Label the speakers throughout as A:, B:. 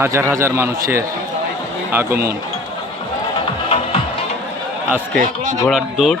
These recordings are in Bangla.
A: হাজার হাজার মানুষের আগমন। আজকে ঘোড়ার দৌড়।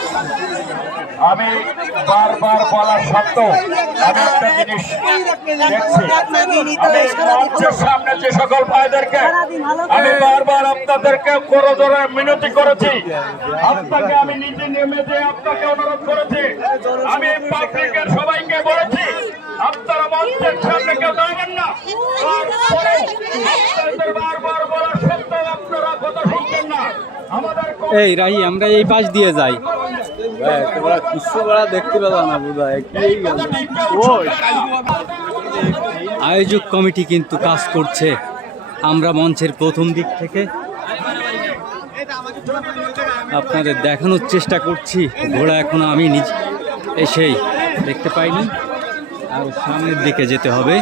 B: আমি বারবার বলা সত্ত্বেও আমি একটা জিনিস দেখছি। মঞ্চের সামনে যে সকল ভাইদেরকে আমি বারবার আপনাদেরকে করো ধরে মিনতি করেছি। আপনাকে আমি নিজে নেমে যে আপনাকে অনুরোধ করেছি। আমি পাবলিকের সবাইকে বলেছি, আপনারা মঞ্চের সামনে কেউ দাঁড়াবেন না। বারবার বলা সত্ত্বেও আপনারা কথা শুনছেন না। আমাদের
A: এই রাহি, আমরা এই পাশ দিয়ে যাই।
C: তোমরা কিছু দেখতে না
A: আয়োজক কমিটি কিন্তু কাজ করছে। আমরা মঞ্চের প্রথম দিক থেকে আপনাদের দেখানোর চেষ্টা করছি। ঘোড়া এখনও আমি নিজ এসেই দেখতে পাইনি। আর সামনের দিকে যেতে হবে।